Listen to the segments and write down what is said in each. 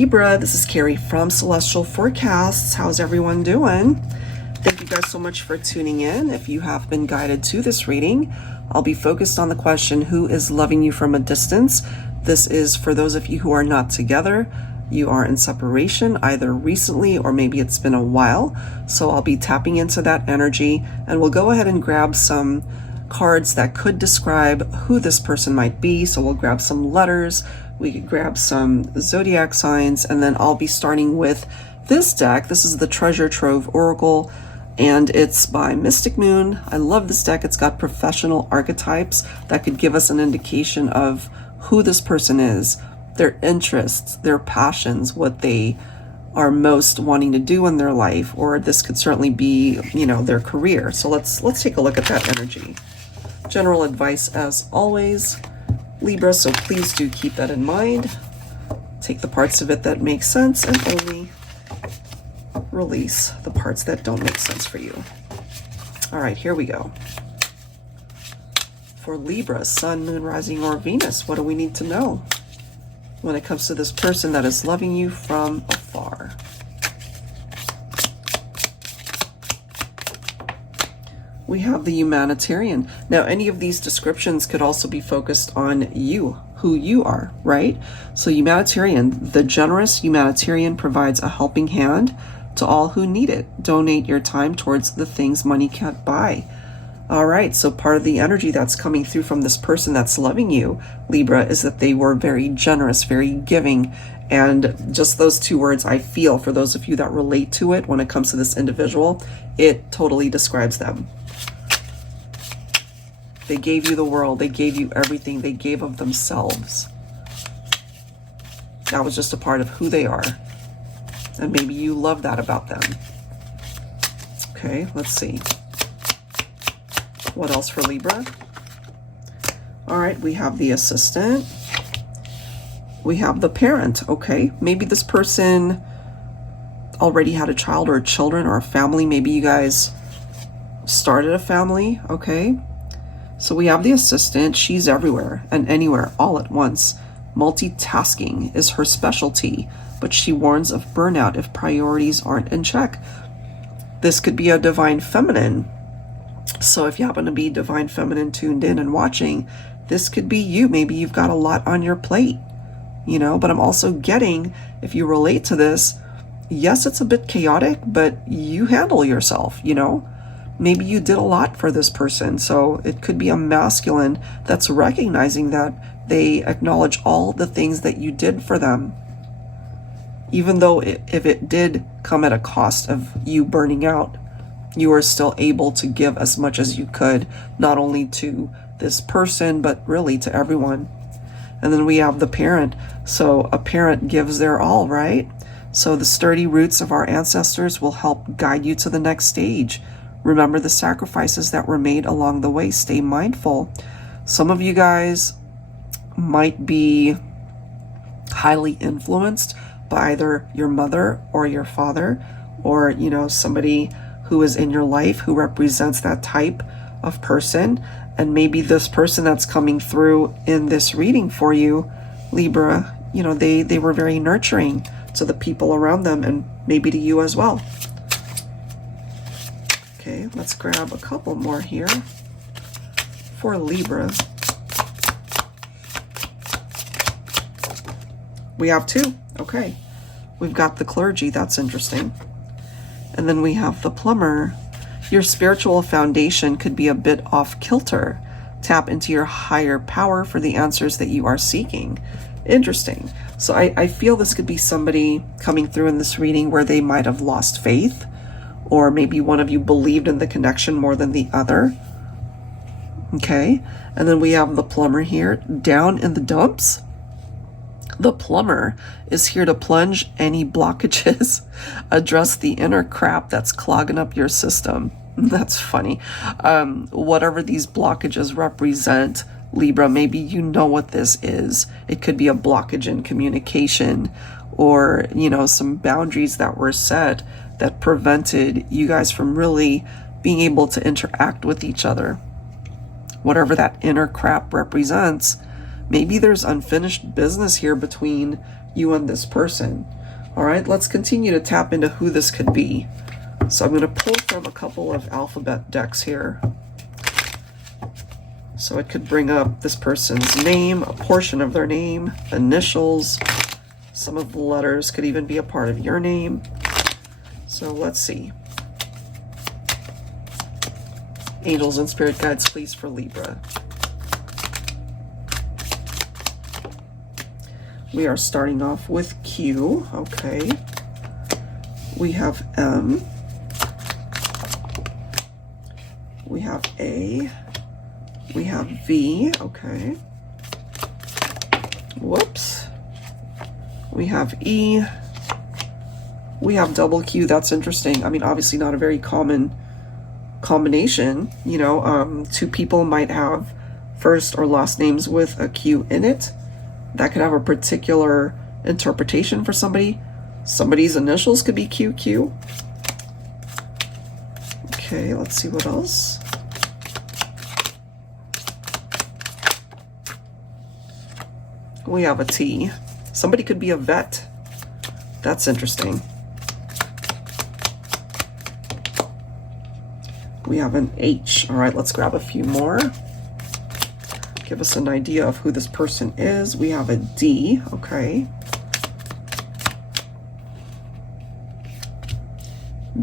Libra, this is Carrie from Celestial Forecasts. How's everyone doing? Thank you guys so much for tuning in. If you have been guided to this reading, I'll be focused on the question, who is loving you from a distance? This is for those of you who are not together. You are in separation, either recently or maybe it's been a while. So I'll be tapping into that energy, and we'll go ahead and grab some cards that could describe who this person might be. So we'll grab some letters, we could grab some zodiac signs, and then I'll be starting with this deck. This is the Treasure Trove Oracle, and it's by Mystic Moon. I love this deck. It's got professional archetypes that could give us an indication of who this person is, their interests, their passions, what they are most wanting to do in their life, or this could certainly be, you know, their career. So let's take a look at that energy. General advice as always, Libra, so please do keep that in mind. Take the parts of it that make sense and only release the parts that don't make sense for you. All right, here we go. For Libra, Sun, Moon, Rising, or Venus, what do we need to know when it comes to this person that is loving you from afar? We have the Humanitarian. Now, any of these descriptions could also be focused on you, who you are, right? So Humanitarian, the generous humanitarian provides a helping hand to all who need it. Donate your time towards the things money can't buy. All right, so part of the energy that's coming through from this person that's loving you, Libra, is that they were very generous, very giving. And just those two words, I feel, for those of you that relate to it when it comes to this individual, it totally describes them. They gave you the world. They gave you everything. They gave of themselves. That was just a part of who they are. And maybe you love that about them. Okay, let's see. What else for Libra? All right, we have the assistant. We have the parent. Okay, maybe this person already had a child or children or a family. Maybe you guys started a family. Okay. So we have the assistant. She's everywhere and anywhere all at once. Multitasking is her specialty, but she warns of burnout if priorities aren't in check. This could be a divine feminine. So if you happen to be divine feminine tuned in and watching, this could be you. Maybe you've got a lot on your plate, you know, but I'm also getting, if you relate to this, yes, it's a bit chaotic, but you handle yourself, you know. Maybe you did a lot for this person. So it could be a masculine that's recognizing that they acknowledge all the things that you did for them. Even though if it did come at a cost of you burning out, you are still able to give as much as you could, not only to this person, but really to everyone. And then we have the parent. So a parent gives their all, right? So the sturdy roots of our ancestors will help guide you to the next stage. Remember the sacrifices that were made along the way. Stay mindful. Some of you guys might be highly influenced by either your mother or your father, or, you know, somebody who is in your life who represents that type of person. And maybe this person that's coming through in this reading for you, Libra, you know, they were very nurturing to the people around them, and maybe to you as well. Okay, let's grab a couple more here for Libra. We have two. Okay, we've got the clergy. That's interesting. And then we have the plumber. Your spiritual foundation could be a bit off kilter. Tap into your higher power for the answers that you are seeking. Interesting. So I feel this could be somebody coming through in this reading where they might have lost faith, or maybe one of you believed in the connection more than the other. Okay, and then we have the plumber here, down in the dumps. The plumber is here to plunge any blockages, address the inner crap that's clogging up your system. That's funny. Whatever these blockages represent, Libra, maybe you know what this is. It could be a blockage in communication, or, you know, some boundaries that were set that prevented you guys from really being able to interact with each other. Whatever that inner crap represents, maybe there's unfinished business here between you and this person. All right, let's continue to tap into who this could be. So I'm going to pull from a couple of alphabet decks here. So it could bring up this person's name, a portion of their name, initials. Some of the letters could even be a part of your name. So let's see. Angels and spirit guides, please, for Libra. We are starting off with Q, okay. We have M. We have A. We have V, okay. Whoops. We have E. We have double Q, that's interesting. I mean, obviously not a very common combination. You know, two people might have first or last names with a Q in it. That could have a particular interpretation for somebody. Somebody's initials could be QQ. Okay, let's see what else. We have a T. Somebody could be a vet. That's interesting. We have an H. All right, let's grab a few more. Give us an idea of who this person is. We have a D, okay.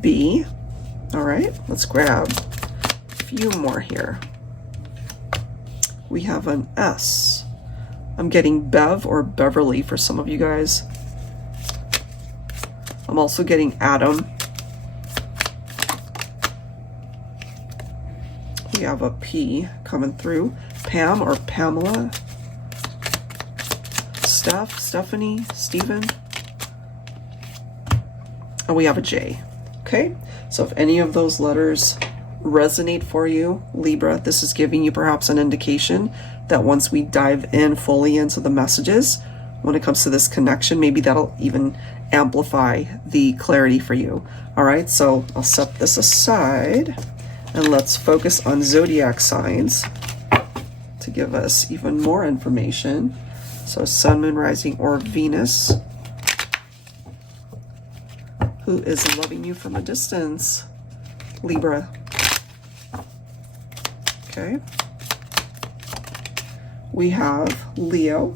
B, all right, let's grab a few more here. We have an S. I'm getting Bev or Beverly for some of you guys. I'm also getting Adam. We have a P coming through. Pam or Pamela. Steph, Stephanie, Stephen. And we have a J. Okay, so if any of those letters resonate for you, Libra, this is giving you perhaps an indication that once we dive in fully into the messages, when it comes to this connection, maybe that'll even amplify the clarity for you. All right, so I'll set this aside and let's focus on zodiac signs to give us even more information. So Sun, Moon, Rising, or Venus. Who is loving you from a distance? Libra. Okay. We have Leo.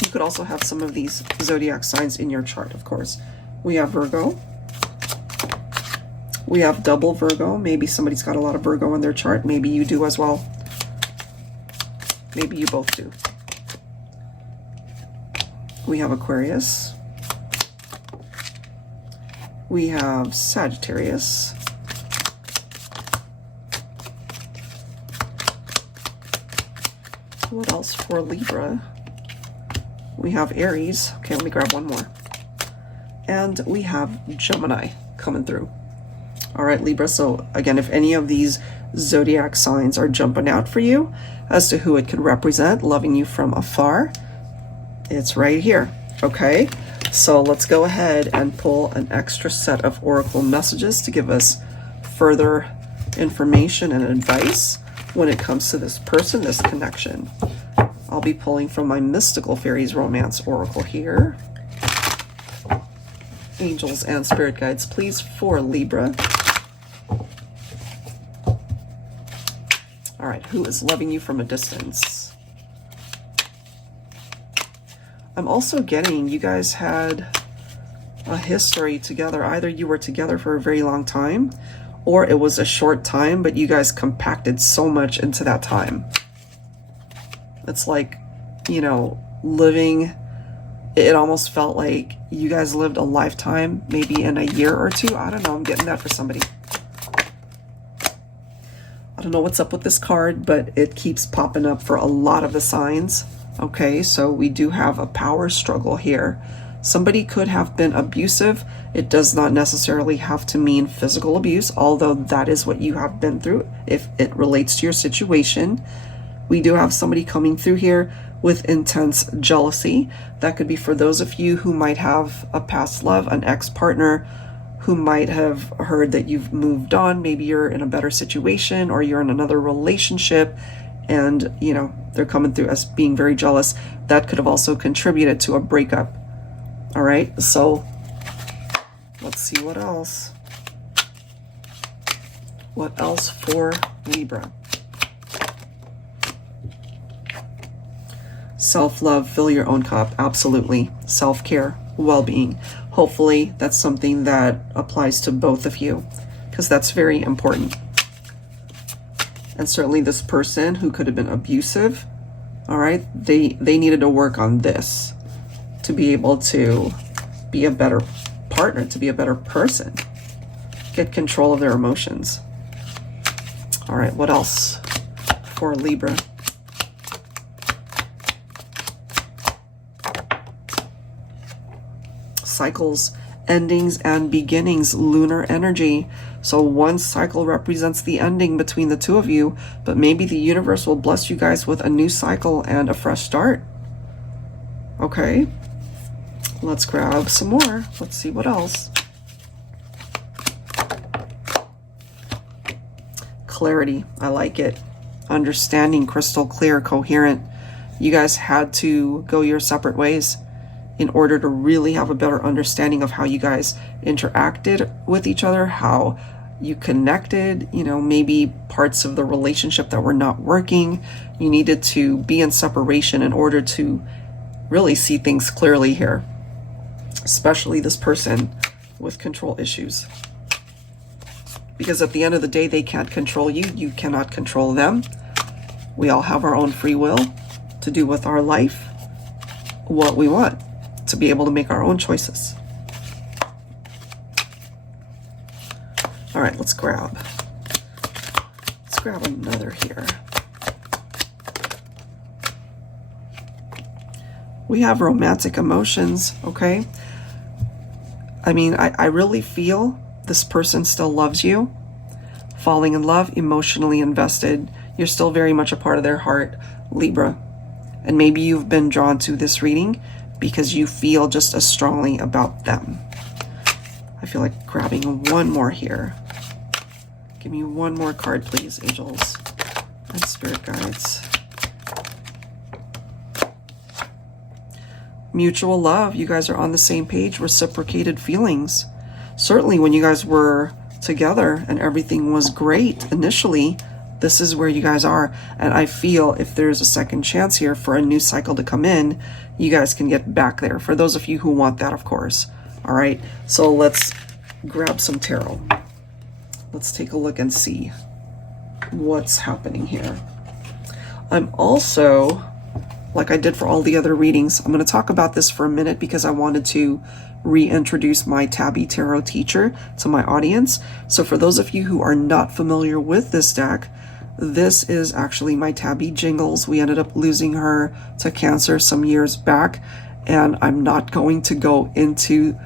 You could also have some of these zodiac signs in your chart, of course. We have Virgo. We have double Virgo. Maybe somebody's got a lot of Virgo in their chart. Maybe you do as well. Maybe you both do. We have Aquarius. We have Sagittarius. What else for Libra? We have Aries. Okay, let me grab one more. And we have Gemini coming through. All right, Libra. So again, if any of these zodiac signs are jumping out for you as to who it could represent, loving you from afar, it's right here. Okay, so let's go ahead and pull an extra set of oracle messages to give us further information and advice when it comes to this person, this connection. I'll be pulling from my Mystical Fairies Romance Oracle here. Angels and spirit guides, please, for Libra. All right, who is loving you from a distance? I'm also getting you guys had a history together. Either you were together for a very long time, or it was a short time, but you guys compacted so much into that time. It's like, you know, living, it almost felt like you guys lived a lifetime, maybe in a year or two. I don't know, I'm getting that for somebody. I don't know what's up with this card, but it keeps popping up for a lot of the signs. Okay, so we do have a power struggle here. Somebody could have been abusive. It does not necessarily have to mean physical abuse, although that is what you have been through if it relates to your situation. We do have somebody coming through here with intense jealousy. That could be for those of you who might have a past love, an ex-partner who might have heard that you've moved on. Maybe you're in a better situation or you're in another relationship and, you know, they're coming through as being very jealous. That could have also contributed to a breakup. All right, so let's see what else. What else for Libra? Self-love, fill your own cup, absolutely. Self-care, well-being. Hopefully that's something that applies to both of you, because that's very important. And certainly this person who could have been abusive, all right, they needed to work on this to be able to be a better partner, to be a better person, get control of their emotions. All right, what else for Libra? Cycles, endings, and beginnings, lunar energy. So one cycle represents the ending between the two of you, but maybe the universe will bless you guys with a new cycle and a fresh start. Okay, let's grab some more. Let's see what else. Clarity, I like it. Understanding, crystal clear, coherent. You guys had to go your separate ways in order to really have a better understanding of how you guys interacted with each other, how you connected, you know, maybe parts of the relationship that were not working. You needed to be in separation in order to really see things clearly here, especially this person with control issues. Because at the end of the day, they can't control you. You cannot control them. We all have our own free will to do with our life what we want, to be able to make our own choices. All right, let's grab another here. We have romantic emotions, okay? I mean, I really feel this person still loves you. Falling in love, emotionally invested. You're still very much a part of their heart, Libra. And maybe you've been drawn to this reading because you feel just as strongly about them. I feel like grabbing one more here. Give me one more card, please, angels and spirit guides. Mutual love. You guys are on the same page. Reciprocated feelings. Certainly when you guys were together and everything was great initially, this is where you guys are. And I feel if there's a second chance here for a new cycle to come in, you guys can get back there. For those of you who want that, of course. All right, so let's grab some tarot. Let's take a look and see what's happening here. I'm also, like I did for all the other readings, I'm going to talk about this for a minute because I wanted to reintroduce my TABBY tarot teacher to my audience. So for those of you who are not familiar with this deck, this is actually my TABBY Jingles. We ended up losing her to cancer some years back, and I'm not going to go into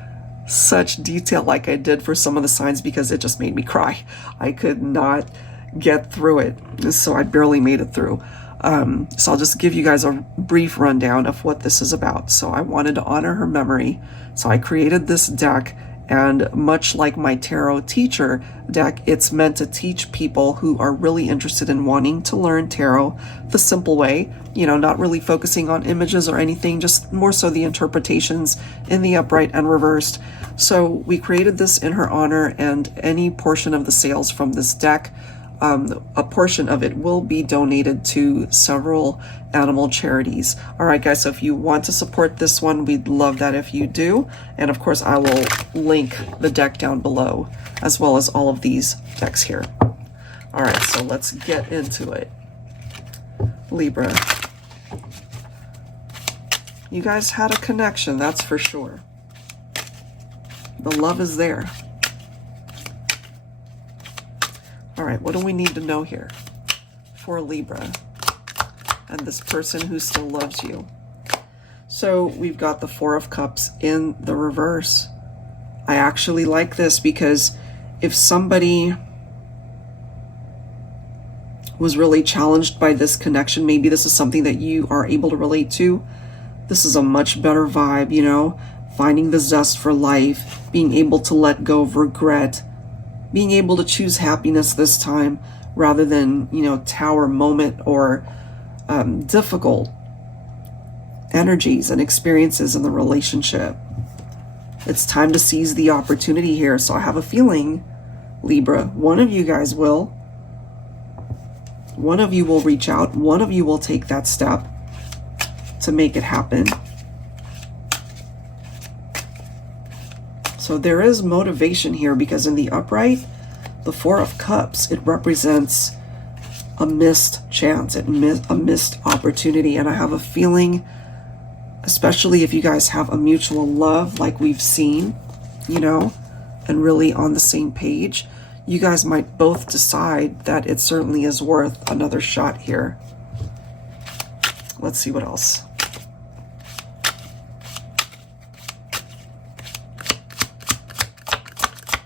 such detail like I did for some of the signs because it just made me cry. I could not get through it, so I barely made it through. So I'll just give you guys a brief rundown of what this is about. So I wanted to honor her memory, so I created this deck, and much like my tarot teacher deck, it's meant to teach people who are really interested in wanting to learn tarot the simple way, you know, not really focusing on images or anything, just more so the interpretations in the upright and reversed. So we created this in her honor, and any portion of the sales from this deck, a portion of it will be donated to several animal charities. All right, guys, so if you want to support this one, we'd love that if you do. And of course, I will link the deck down below, as well as all of these decks here. All right, so let's get into it. Libra. You guys had a connection, that's for sure. The love is there. All right, what do we need to know here for Libra and this person who still loves you? So we've got the Four of Cups in the reverse. I actually like this because if somebody was really challenged by this connection, maybe this is something that you are able to relate to. This is a much better vibe, you know, finding the zest for life, being able to let go of regret, being able to choose happiness this time, rather than, you know, tower moment or difficult energies and experiences in the relationship. It's time to seize the opportunity here. So I have a feeling, Libra, one of you guys will. One of you will reach out. One of you will take that step to make it happen. So there is motivation here, because in the upright, the Four of Cups, it represents a missed chance, a missed opportunity. And I have a feeling, especially if you guys have a mutual love like we've seen, you know, and really on the same page, you guys might both decide that it certainly is worth another shot here. Let's see what else.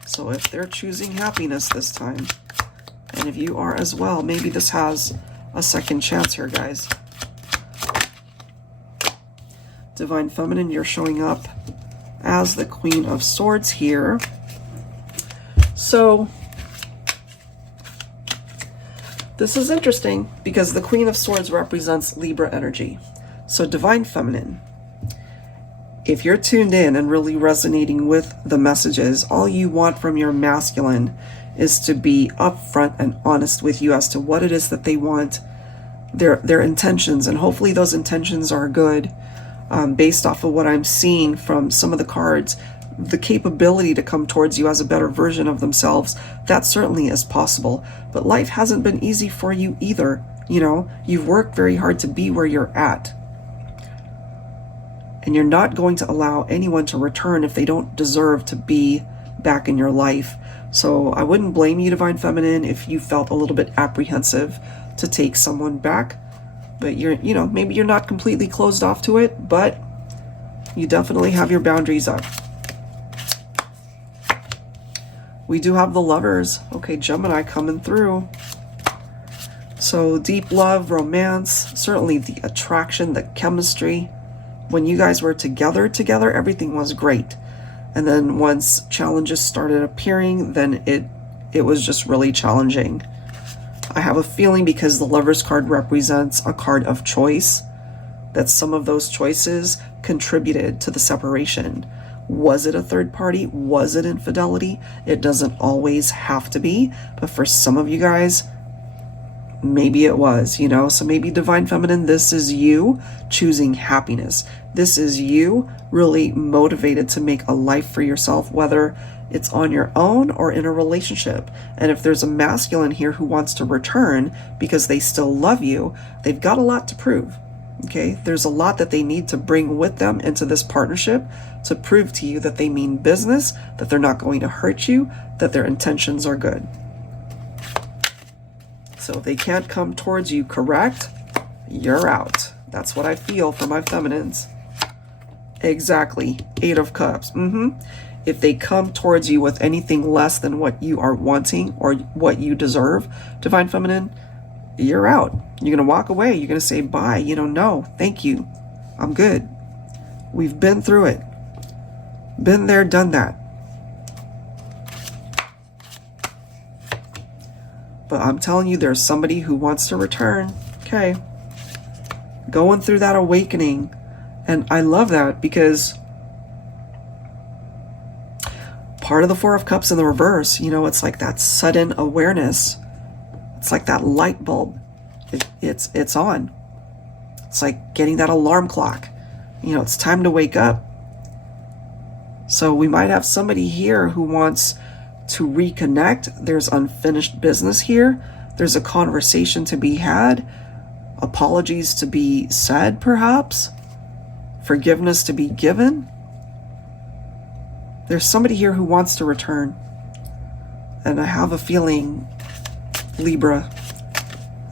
So if they're choosing happiness this time, and if you are as well, maybe this has a second chance here, guys. Divine Feminine, you're showing up as the Queen of Swords here. So this is interesting because the Queen of Swords represents Libra energy. So Divine Feminine, if you're tuned in and really resonating with the messages, all you want from your masculine is to be upfront and honest with you as to what it is that they want, their intentions, and hopefully those intentions are good. Based off of what I'm seeing from some of the cards, the capability to come towards you as a better version of themselves, that certainly is possible. But life hasn't been easy for you either. You know, you've worked very hard to be where you're at. And you're not going to allow anyone to return if they don't deserve to be back in your life. So I wouldn't blame you, Divine Feminine, if you felt a little bit apprehensive to take someone back. But you're, you know, maybe you're not completely closed off to it, but you definitely have your boundaries up. We do have the Lovers. Okay, Gemini coming through. So deep love, romance, certainly the attraction, the chemistry. When you guys were together, everything was great. And then once challenges started appearing, then it was just really challenging. I have a feeling, because the Lovers card represents a card of choice, that some of those choices contributed to the separation. Was it a third party? Was it infidelity? It doesn't always have to be, but for some of you guys, maybe it was, you know. So maybe Divine Feminine, this is you choosing happiness. This is you really motivated to make a life for yourself, whether it's on your own or in a relationship. And if there's a masculine here who wants to return because they still love you, they've got a lot to prove. Okay, there's a lot that they need to bring with them into this partnership to prove to you that they mean business, that they're not going to hurt you, that their intentions are good. So if they can't come towards you correct, you're out. That's what I feel for my feminines. Exactly. 8 of Cups. If they come towards you with anything less than what you are wanting or what you deserve, Divine Feminine, you're out. You're going to walk away. You're going to say bye. You know, no, thank you. I'm good. We've been through it. Been there, done that. But I'm telling you, there's somebody who wants to return. Okay. Going through that awakening. And I love that because part of the 4 of Cups in the reverse, you know, it's like that sudden awareness. It's like that light bulb. It's on. It's like getting that alarm clock. You know, it's time to wake up. So we might have somebody here who wants to reconnect. There's unfinished business here. There's a conversation to be had. Apologies to be said, perhaps. Forgiveness to be given. There's somebody here who wants to return. And I have a feeling, Libra,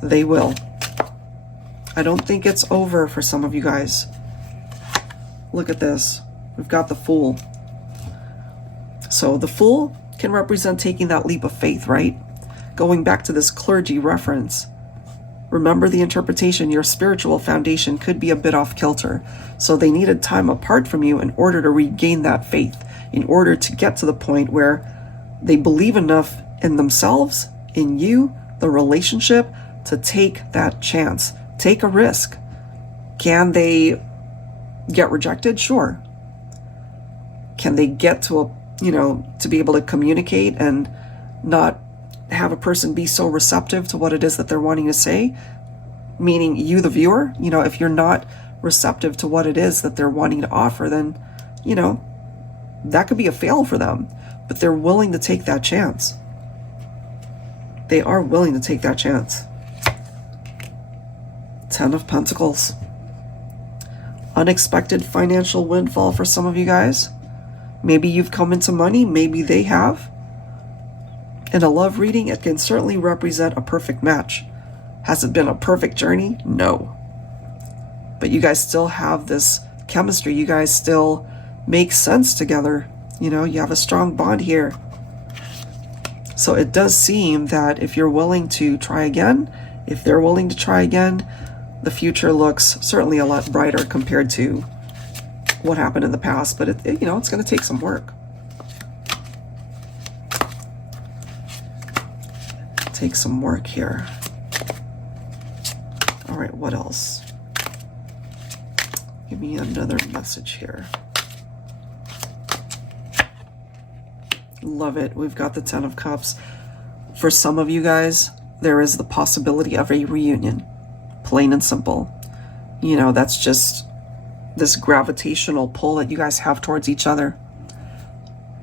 they will. I don't think it's over for some of you guys. Look at this. We've got the Fool. So the Fool can represent taking that leap of faith, right? Going back to this clergy reference. Remember the interpretation, your spiritual foundation could be a bit off kilter. So they needed time apart from you in order to regain that faith, in order to get to the point where they believe enough in themselves, in you, the relationship to take that chance, take a risk. Can they get rejected? Sure. Can they get to a, to be able to communicate and not have a person be so receptive to what it is that they're wanting to say? Meaning you, the viewer, if you're not receptive to what it is that they're wanting to offer, then, that could be a fail for them. But they're willing to take that chance. They are willing to take that chance. 10 of Pentacles. Unexpected financial windfall for some of you guys. Maybe you've come into money, maybe they have. In a love reading, it can certainly represent a perfect match. Has it been a perfect journey? No. But you guys still have this chemistry. You guys still make sense together. You have a strong bond here. So it does seem that if you're willing to try again, if they're willing to try again, the future looks certainly a lot brighter compared to what happened in the past. But it's going to take some work. Take some work here. All right, what else? Give me another message here. Love it. We've got the 10 of Cups. For some of you guys, there is the possibility of a reunion. Plain and simple. That's just this gravitational pull that you guys have towards each other.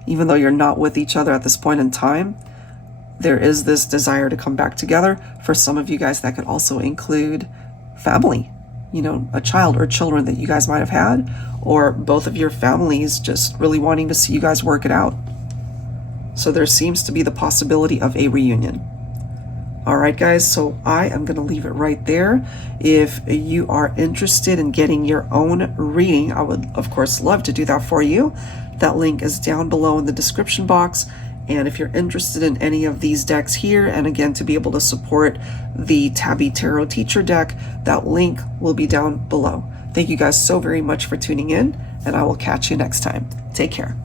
Even though you're not with each other at this point in time, there is this desire to come back together. For some of you guys, that could also include family. A child or children that you guys might have had, or both of your families just really wanting to see you guys work it out. So there seems to be the possibility of a reunion. All right, guys, so I am going to leave it right there. If you are interested in getting your own reading, I would, of course, love to do that for you. That link is down below in the description box. And if you're interested in any of these decks here, and again, to be able to support the Tabby Tarot Teacher deck, that link will be down below. Thank you guys so very much for tuning in, and I will catch you next time. Take care.